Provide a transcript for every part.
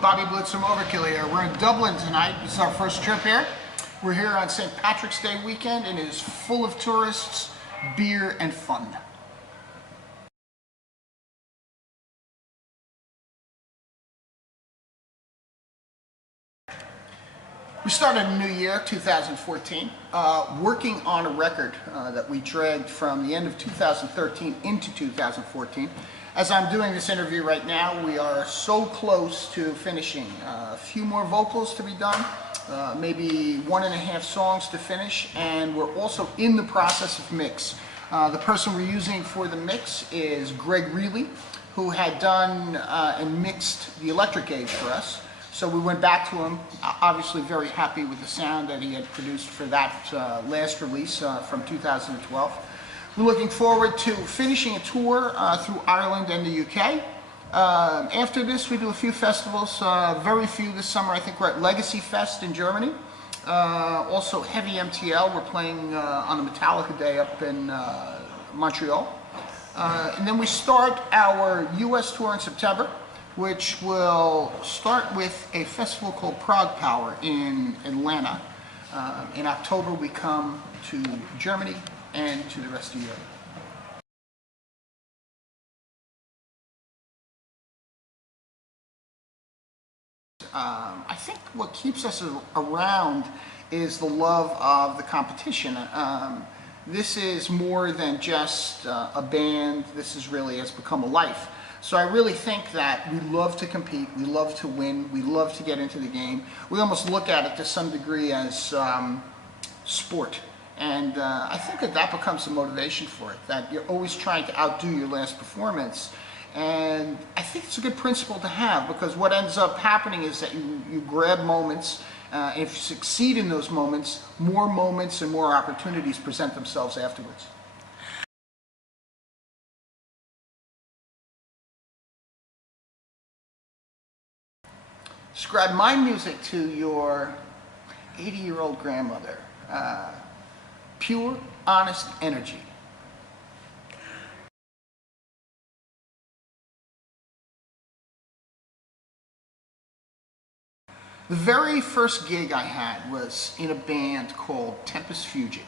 Bobby Blitz from Overkill here. We're in Dublin tonight. This is our first trip here. We're here on St. Patrick's Day weekend and it is full of tourists, beer, and fun. We started a new year, 2014, working on a record that we dragged from the end of 2013 into 2014. As I'm doing this interview right now, we are so close to finishing. A few more vocals to be done, maybe 1.5 songs to finish, and we're also in the process of mix. The person we're using for the mix is Greg Reilly, who had done and mixed the Electric Age for us. So we went back to him, obviously very happy with the sound that he had produced for that last release from 2012. We're looking forward to finishing a tour through Ireland and the UK. After this, we do a few festivals, very few this summer. I think we're at Legacy Fest in Germany. Also Heavy MTL, we're playing on a Metallica Day up in Montreal. And then we start our US tour in September, which will start with a festival called Prague Power in Atlanta. In October, we come to Germany and to the rest of Europe. I think what keeps us around is the love of the competition. This is more than just a band. This has become a life. So I really think that we love to compete, we love to win, we love to get into the game. We almost look at it to some degree as sport. And I think that becomes the motivation for it, that you're always trying to outdo your last performance. And I think it's a good principle to have, because what ends up happening is that you grab moments, and if you succeed in those moments and more opportunities present themselves afterwards. Describe my music to your 80-year-old grandmother. Pure, honest energy. The very first gig I had was in a band called Tempest Fugit,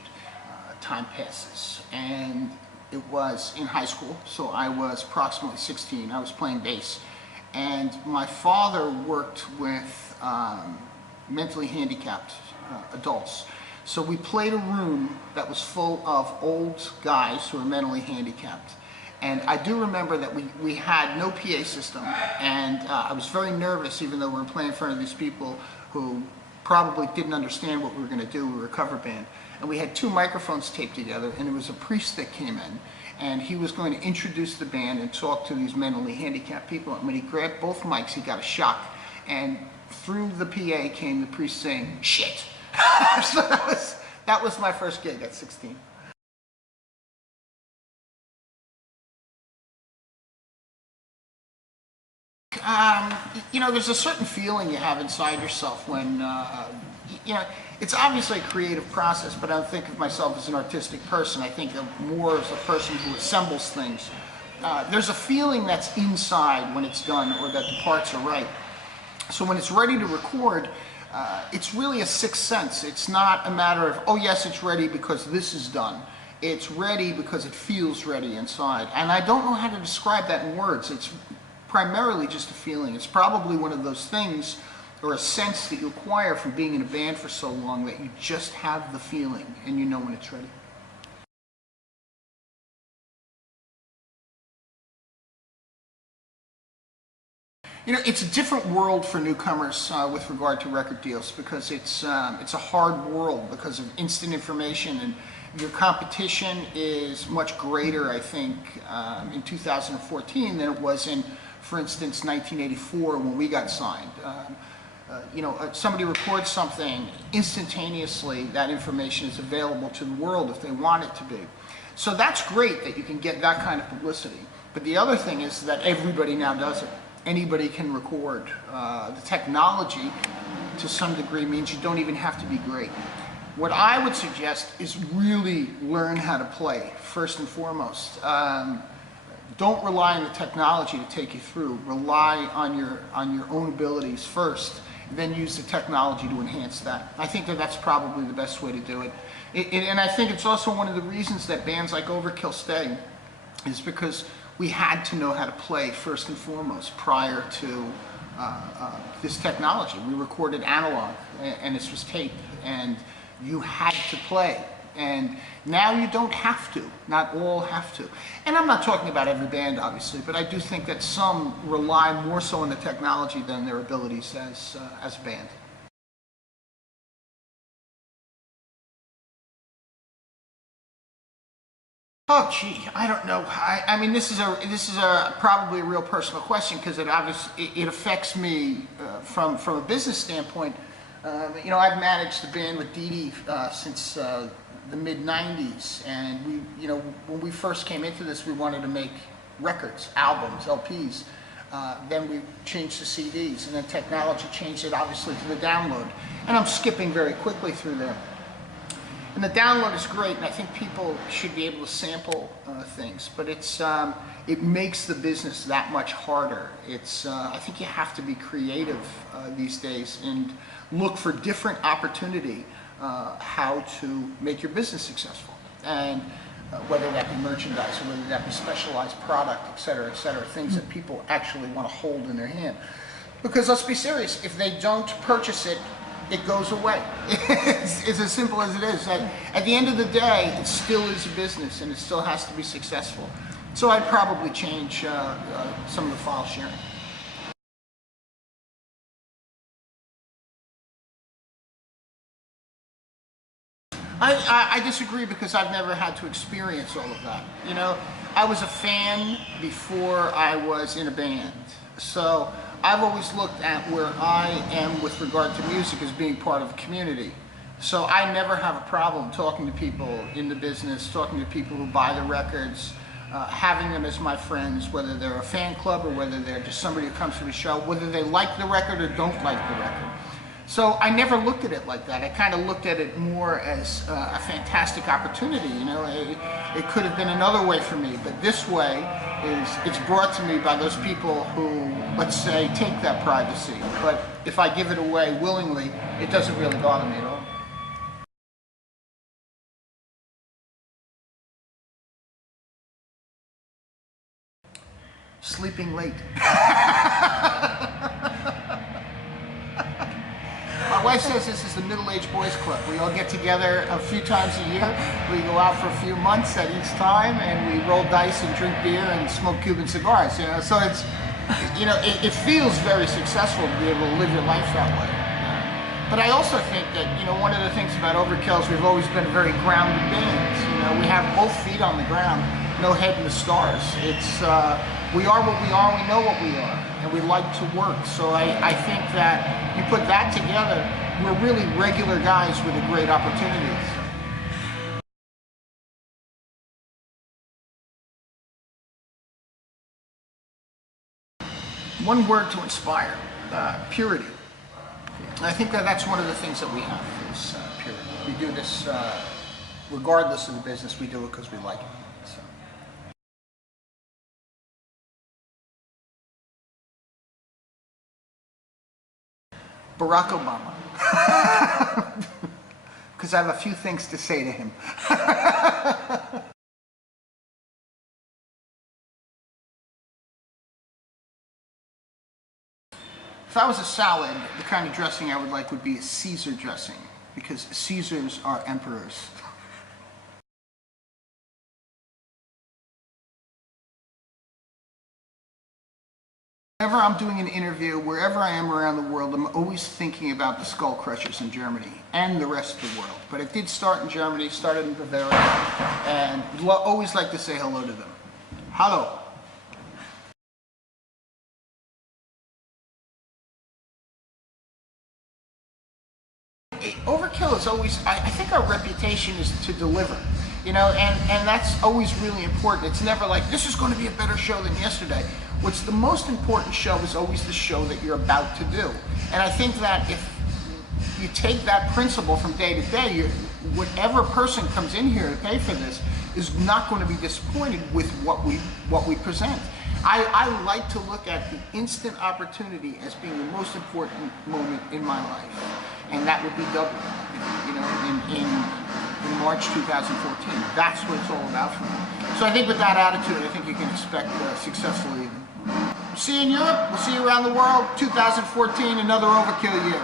Time Passes, and it was in high school, so I was approximately 16. I was playing bass. And my father worked with mentally handicapped adults. So we played a room that was full of old guys who were mentally handicapped. And I do remember that we had no PA system, and I was very nervous, even though we were playing in front of these people who probably didn't understand what we were going to do. We were a cover band. And we had 2 microphones taped together, and there was a priest that came in, and he was going to introduce the band and talk to these mentally handicapped people. And when he grabbed both mics, he got a shock. And through the PA came the priest saying, "Shit." So that was my first gig at 16. You know, there's a certain feeling you have inside yourself when, you know, it's obviously a creative process, but I don't think of myself as an artistic person. I think of more as a person who assembles things. There's a feeling that's inside when it's done, or that the parts are right. So when it's ready to record, it's really a sixth sense. It's not a matter of, oh yes, it's ready because this is done. It's ready because it feels ready inside. And I don't know how to describe that in words. It's primarily just a feeling. It's probably one of those things, or a sense that you acquire from being in a band for so long, that you just have the feeling and you know when it's ready. You know, it's a different world for newcomers with regard to record deals, because it's a hard world because of instant information, and your competition is much greater, I think, in 2014 than it was in, for instance, 1984 when we got signed. You know, somebody records something, instantaneously that information is available to the world if they want it to be. So that's great that you can get that kind of publicity. But the other thing is that everybody now does it. Anybody can record. The technology, to some degree, means you don't even have to be great. What I would suggest is really learn how to play, first and foremost. don't rely on the technology to take you through. Rely on your own abilities first, then use the technology to enhance that. I think that that's probably the best way to do it. And I think it's also one of the reasons that bands like Overkill stay, is because we had to know how to play first and foremost prior to this technology. We recorded analog, and this was tape, and you had to play. And now you don't have to. Not all have to. And I'm not talking about every band, obviously, but I do think that some rely more so on the technology than their abilities as a band. Oh, gee, I don't know. I mean, this is a probably a real personal question, because it affects me from a business standpoint. You know, I've managed the band with Dee Dee since the mid-90s, and when we first came into this, we wanted to make records, albums, LPs. Then we changed to CDs, and then technology changed it obviously to the download. And I'm skipping very quickly through there. And the download is great, and I think people should be able to sample things, but it makes the business that much harder. I think you have to be creative these days and look for different opportunity how to make your business successful, and whether that be merchandise or whether that be specialized product, et cetera, things that people actually want to hold in their hand. Because let's be serious, if they don't purchase it, it goes away. It's as simple as it is. At the end of the day, it still is a business, and it still has to be successful. So I'd probably change some of the file sharing. I disagree, because I've never had to experience all of that. You know, I was a fan before I was in a band. So I've always looked at where I am with regard to music as being part of a community. So I never have a problem talking to people in the business, talking to people who buy the records, having them as my friends, whether they're a fan club or whether they're just somebody who comes to the show, whether they like the record or don't like the record. So I never looked at it like that. I kind of looked at it more as a fantastic opportunity. You know, it could have been another way for me, but this way it's brought to me by those people who, let's say, take that privacy. But if I give it away willingly, it doesn't really bother me at all. Sleeping late. My wife says this is the middle-aged boys club. We all get together a few times a year. We go out for a few months at each time, and we roll dice and drink beer and smoke Cuban cigars. You know, so it's, you know, it feels very successful to be able to live your life that way. But I also think that, you know, one of the things about Overkill is we've always been a very grounded band. You know, we have both feet on the ground, no head in the stars. It's we are what we are, and we know what we are, and we like to work. So I think that you put that together, we're really regular guys with a great opportunity. One word to inspire, purity. I think that that's one of the things that we have, is purity. We do this regardless of the business, we do it because we like it. So. Barack Obama. Because I have a few things to say to him. If I was a salad, the kind of dressing I would like would be a Caesar dressing, because Caesars are emperors. Whenever I'm doing an interview, wherever I am around the world, I'm always thinking about the Skull Crushers in Germany and the rest of the world. But it did start in Germany, started in Bavaria, and always like to say hello to them. Hello. Overkill is always, I think our reputation is to deliver, you know, and that's always really important. It's never like, this is going to be a better show than yesterday. What's the most important show is always the show that you're about to do. And I think that if you take that principle from day to day, whatever person comes in here to pay for this is not going to be disappointed with what we present. I like to look at the instant opportunity as being the most important moment in my life, and that would be Dublin, you know, in March 2014. That's what it's all about for me. So I think with that attitude, I think you can expect a successful evening. See you in Europe. We'll see you around the world. 2014, another overkill year.